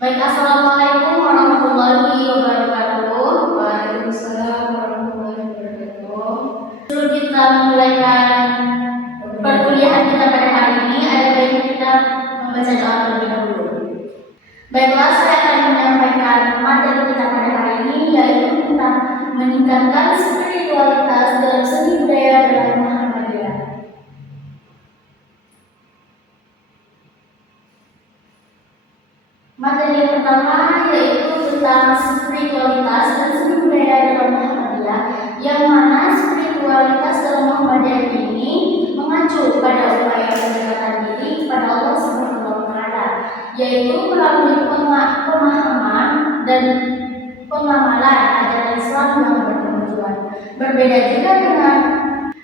Baik, assalamualaikum warahmatullahi wabarakatuh. Waalaikumsalam warahmatullahi wabarakatuh. Sebelum kita memulaikan perkuliahan kita pada hari ini, ada baiknya kita membaca doa terlebih dahulu. Baiklah, saya akan menyampaikan materi kita pada hari ini, yaitu tentang meningkatkan spiritualitas dalam seni budaya dalam Muhammadiyah. Materi yang pertama yaitu tentang spiritualitas dan seni budaya dalam Muhammadiyah, yang mana spiritualitas dalam Muhammadiyah ini mengacu pada upaya pendekatan diri kepada Allah Subhanahu wa Ta'ala, yaitu melalui pemahaman dan pengamalan ajaran Islam yang bertujuan. Berbeda juga dengan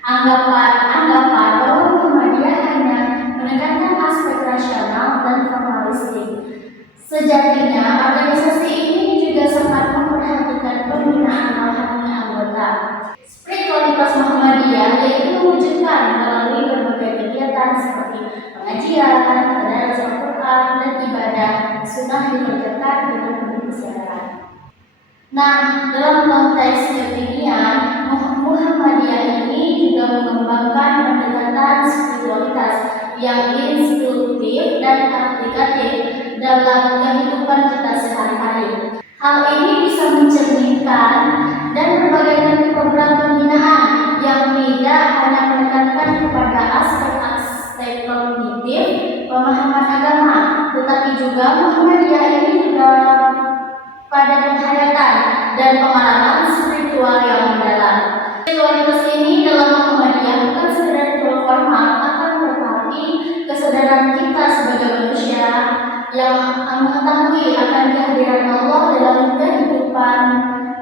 anggapan bahwa Muhammadiyah hanya menekankan aspek rasional dan formalistik. Sejatinya, organisasi ini juga sangat memperhatikan pembinaan rohani anggota. Spiritualitas Muhammadiyah yaitu mewujudkan melalui berbagai kegiatan seperti pengajian, tadarus Al-Quran, dan ibadah sunnah dikerjakan dengan penuh kesadaran. Nah, dalam konteks kekinian, Muhammadiyah ini juga mengembangkan pendekatan spiritualitas yang instruktif dan aplikatif dalam kehidupan kita sehari-hari. Hal ini bisa mencerminkan dan berbagai program pembinaan yang tidak hanya menekankan kepada aspek-aspek kognitif pemahaman agama, tetapi juga Muhammadiyah ini juga pada penghayatan dan pengalaman spiritual yang mendalam. Spiritualitas ini dalam Muhammadiyah bukan sekedar formal, akan tetapi kesadaran kita sebagai manusia yang mengetahui akan kehadiran Allah dalam kehidupan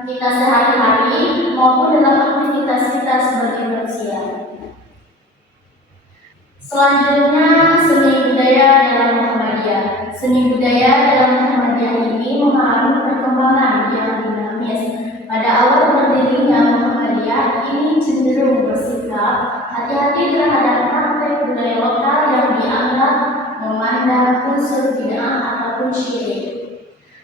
kita sehari-hari maupun dalam aktivitas kita sebagai manusia. Selanjutnya, seni budaya dalam Muhammadiyah. Seni budaya dalam Muhammadiyah ini mengalami perkembangan yang dinamis. Pada awal berdirinya Muhammadiyah ini cenderung bersikap hati-hati terhadap praktek budaya lokal yang dianggap memandang unsur bid'ah ataupun syirik.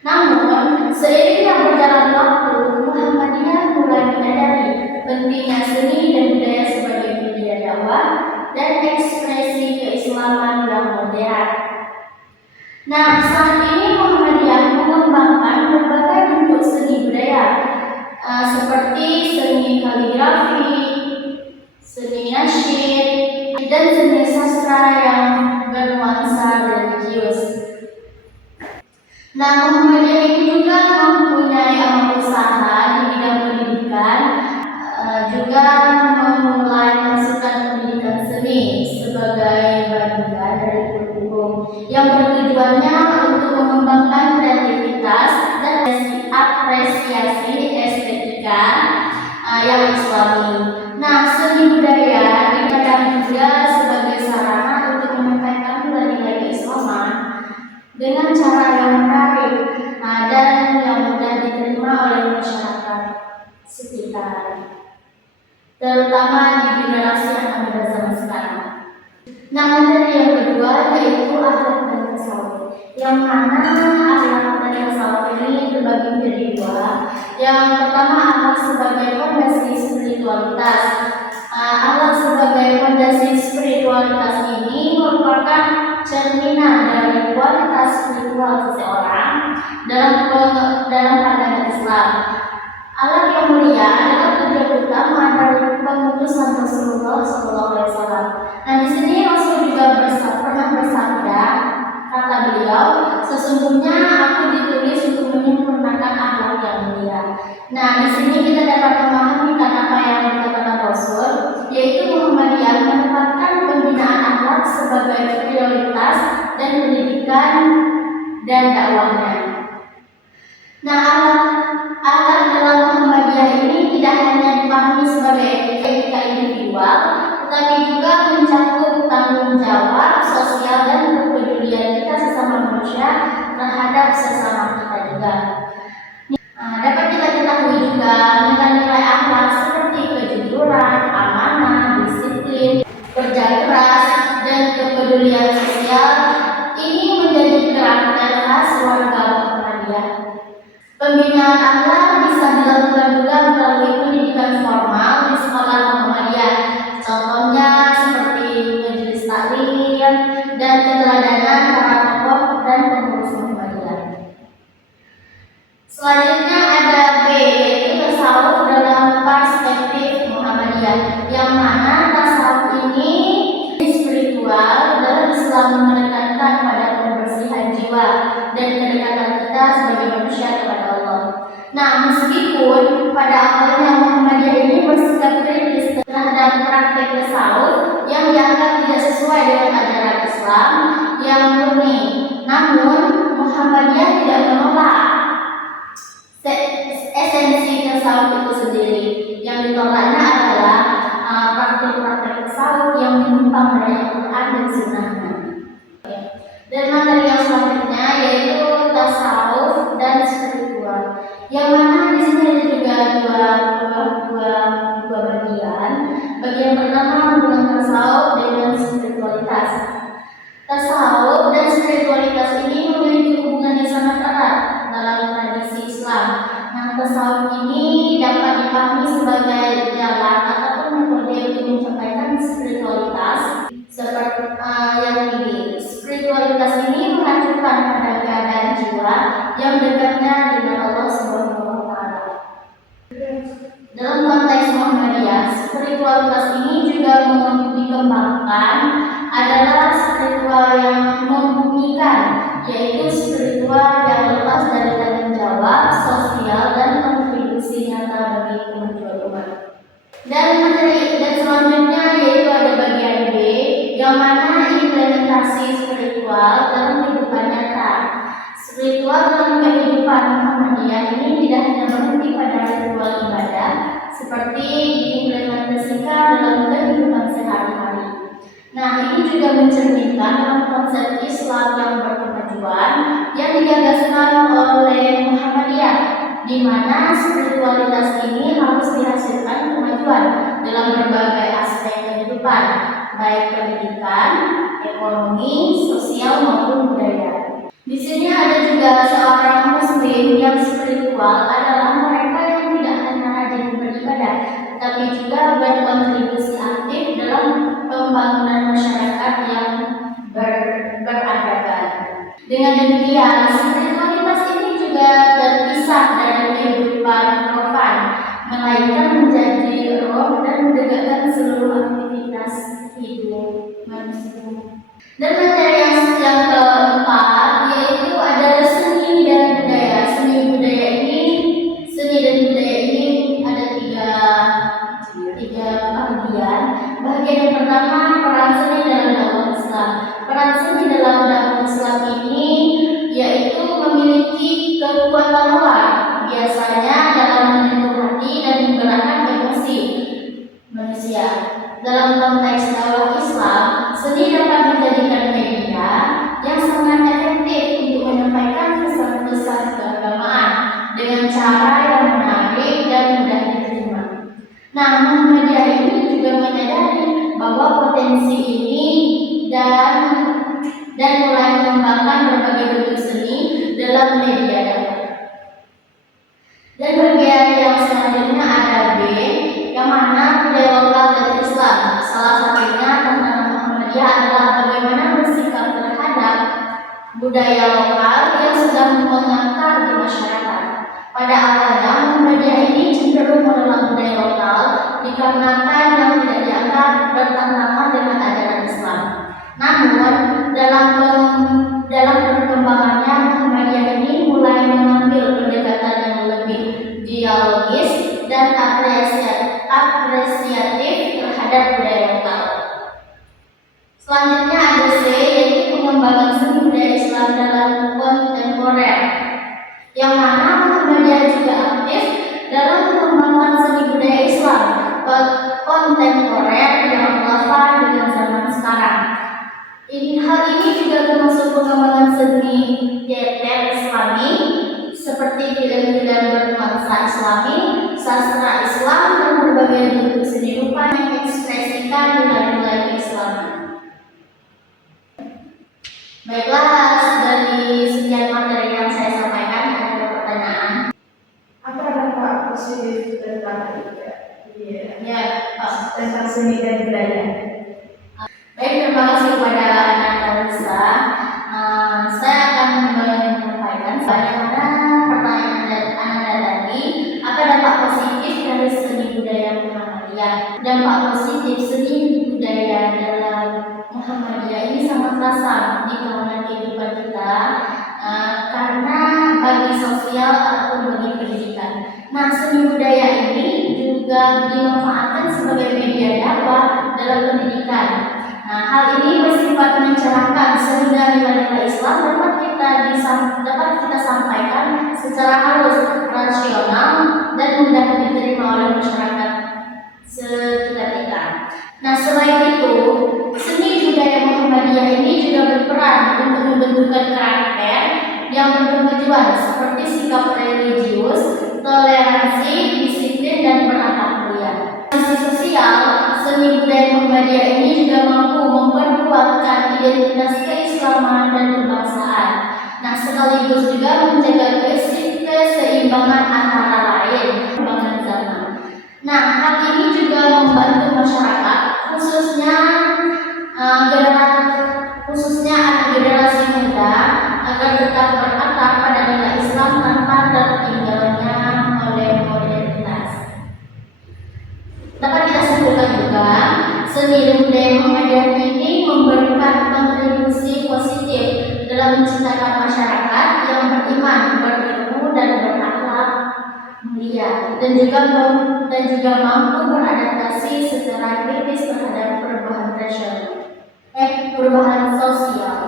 Namun, seiring berjalan waktu, Muhammadiyah mulai menyadari pentingnya seni dan budaya sebagai media dakwah dan ekspresi keislaman yang modern. Nah, saat ini Muhammadiyah mengembangkan berbagai bentuk seni budaya seperti seni kaligrafi, seni nasyid, dan seni sastra yang bernuansa religius. Nah, Muhammadiyah ini juga mempunyai amal usaha di bidang pendidikan, juga memulai masukan pendidikan seni sebagai bagian dari kurikulum yang bertujuannya untuk mengembangkan kreativitas dan apresiasi estetika yang islami. Nah, seni budaya dipandang juga sebagai sarana untuk menyampaikan nilai-nilai keislaman dengan cara yang menarik dan yang mudah diterima oleh masyarakat sekitar, terutama di generasi yang ada zaman sekarang. Nah, materi yang kedua yaitu akhlak dan tasawuf, yang mana akhlak dan tasawuf ini terbagi menjadi dua. Yang pertama, akhlak sebagai fondasi spiritualitas. Akhlak sebagai fondasi spiritualitas ini merupakan cerminan dari kualitas spiritual seseorang dalam pandangan Islam. Akhlak yang mulia adalah tujuan utama dari pengutusan Rasulullah SAW. Nah, di sini Rasul juga pernah bersabda, kata beliau, sesungguhnya aku ditulis untuk menyempurnakan akhlak yang mulia. Nah, di sini kita dapat memahami apa yang dikatakan Rasul, yaitu Muhammadiyah menempatkan pembinaan akhlak sebagai prioritas dan pendidikan dan dakwahnya. Nah, akhlak dalam Muhammadiyah ini tidak hanya dipahami sebagai etika individual, tetapi juga mencakup tanggung jawab sosial dan kepedulian kita sesama manusia terhadap sesama kita juga. Dapat kita ketahui juga nilai-nilai akhlak seperti kejujuran, amanah, disiplin, kerja keras, dan kepedulian sosial ini menjadi karakter khas warga Pada awalnya Muhammadiyah ini bersikap kritis terhadap praktek tasawuf yang dianggap tidak sesuai dengan ajaran Islam yang murni. Namun Muhammadiyah tidak menolak esensi tasawuf itu sendiri. Yang ditolaknya adalah praktek-praktek tasawuf yang menyimpang dari Al-Quran dan Sunnahnya. Dan materi yang selanjutnya yaitu tasawuf dan spiritual, yang mana di sini ada juga dua bagian. Bagian pertama hubungan tasawuf dengan spiritualitas. Tasawuf dan spiritualitas ini memiliki hubungan yang sangat erat dalam tradisi Islam. Nah, tasawuf ini dapat dipahami sebagai jalan ataupun metode untuk mencapai spiritualitas seperti yang ini. Spiritualitas ini mengacukan pada keadaan jiwa yang dekatnya dengan Allah Subhanahu wa Ta'ala. Dalam konteks Muhammadiyah, spiritualitas ini juga dikembangkan adalah spiritual yang membumikan, yaitu spiritual yang lepas dari tanggung jawab sosial dan kontribusi nyata bagi kemajuan umat. Dan selanjutnya yaitu ada bagian B, yang mana implementasi spiritual dalam kehidupan nyata. Spiritual dalam kehidupan Muhammadiyah ini tidak hanya berhenti pada ritual ibadah, seperti diimplementasikan dalam kehidupan sehari-hari. Nah, ini juga mencerminkan dalam konsep Islam yang berkemajuan yang digagaskan oleh Muhammadiyah, di mana spiritualitas ini harus dihasilkan kemajuan dalam berbagai aspek kehidupan, baik pendidikan, ekonomi, sosial maupun budaya. Di sini ada juga seorang Muslim yang spiritual adalah mereka yang tidak hanya rajin beribadah, tapi juga berkontribusi aktif dalam pembangunan masyarakat yang beradaban. Dengan demikian, spiritualitas ini juga terpisah dari kehidupan profan, melainkan menjadi roh dan mendekatkan seluruh aktivitas hidup manusia. Dan materi yang keempat yaitu ada seni dan budaya. Seni dan budaya ini ada tiga bagian. Bagian yang pertama, peran seni dalam dakwah Islam. Peran seni dalam dakwah Islam ini yaitu memiliki kekuatan luar, biasanya dalam menyentuh hati dan menggerakkan emosi manusia. Dalam konteks dakwah Islam, seni dapat menjadikan media yang sangat efektif untuk menyampaikan pesan-pesan keagamaan dengan cara yang menarik dan mudah diterima. Nah, Muhammadiyah ini juga menyadari bahwa potensi ini dan mulai mengembangkan berbagai bentuk seni dalam media dakwah. Dan bagian yang selanjutnya ada B, yang mana budaya lokal dan Islam. Salah satunya tentang Muhammadiyah adalah bagaimana bersikap terhadap budaya lokal yang sedang mengakar di masyarakat. Pada awalnya Muhammadiyah ini cenderung menolak budaya lokal dikarenakan yang tidak dianggap bertentangan dengan ajaran Islam. Namun dalam perkembangannya Muhammadiyah ini mulai mengambil pendekatan yang lebih dialogis dan apresiatif terhadap budaya lokal. Selanjutnya ada C, yaitu pengembangan seni budaya Islam dalam kontemporer, yang mana Muhammadiyah juga aktif dalam mengembangkan seni budaya Islam kontemporer yang relevan dengan zaman sekarang. Hal ini juga termasuk pengembangan seni teater Islami seperti film-film bernuansa Islami, sastra Islam, dan berbagai bentuk seni rupa yang mengekspresikan nilai-nilai keislaman. Baiklah, dari sekian materi yang saya sampaikan, ada pertanyaan? Apa dampak positif tentang Ya, Pak. tentang seni dan budaya? Baik, terima kasih kepada anak Larissa. Saya akan menyampaikan bagaimana pertanyaan dari Anda tadi. Apa dampak positif dari seni budaya Muhammadiyah? Dampak positif seni budaya dalam Muhammadiyah ini sangat terasa di kalangan kehidupan kita, karena bagi sosial ataupun bagi pendidikan. Nah, seni budaya manfaatkan sebagai media dakwah dalam pendidikan. Nah, hal ini bersifat mencerahkan sehingga nilai-nilai Islam dapat kita sampaikan secara halus, rasional, dan mudah diterima oleh masyarakat sekitar kita. Nah, selain itu, seni budaya Muhammadiyah ini juga berperan untuk membentukkan karakter yang berkemajuan seperti sikap religius, toleransi, disiplin, dan berakhlak mulia. Sisi sosial, seni budaya Muhammadiyah ini juga mampu memperkuatkan identitas keislaman dan kebangsaan. Nah, sekaligus juga menjaga keseimbangan antara lain perkembangan zaman. Nah, hal ini juga membantu masyarakat, khususnya anak generasi muda agar tetap berakar pada nilai Islam tanpa tertinggalnya oleh modernitas. Dapat kita simpulkan juga, seni budaya Muhammadiyah ini memberikan kontribusi positif dalam menciptakan masyarakat yang beriman, berilmu, dan berakhlak mulia, dan juga mampu beradaptasi secara kritis terhadap perubahan sosial.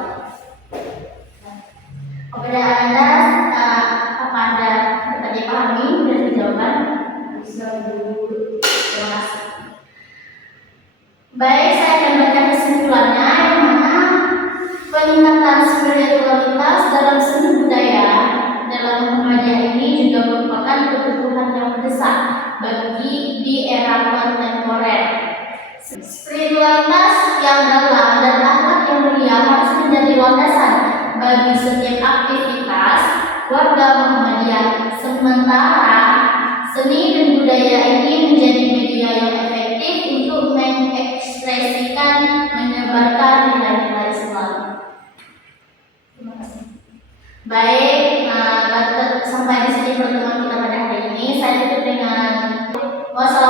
Kepada Anda, apa Anda dapat dipahami dari jawaban? Bisa dulu. Terima kasih. Baik, saya akan baca kesimpulannya, yang mana peningkatan spiritualitas dalam seni budaya dalam Muhammadiyah ini juga merupakan kebutuhan yang mendesak bagi di era kontemporer. Spiritualitas yang dalam dan akhlak yang mulia harus menjadi landasan bagi setiap aktivitas warga Muhammadiyah. Sementara seni dan budaya ini menjadi media yang efektif untuk mengekspresikan, menyebarkan nilai-nilai Islam. Terima kasih. Baik, sampai di sini pertemuan kita pada hari ini. Saya tutup dengan wassalamualaikum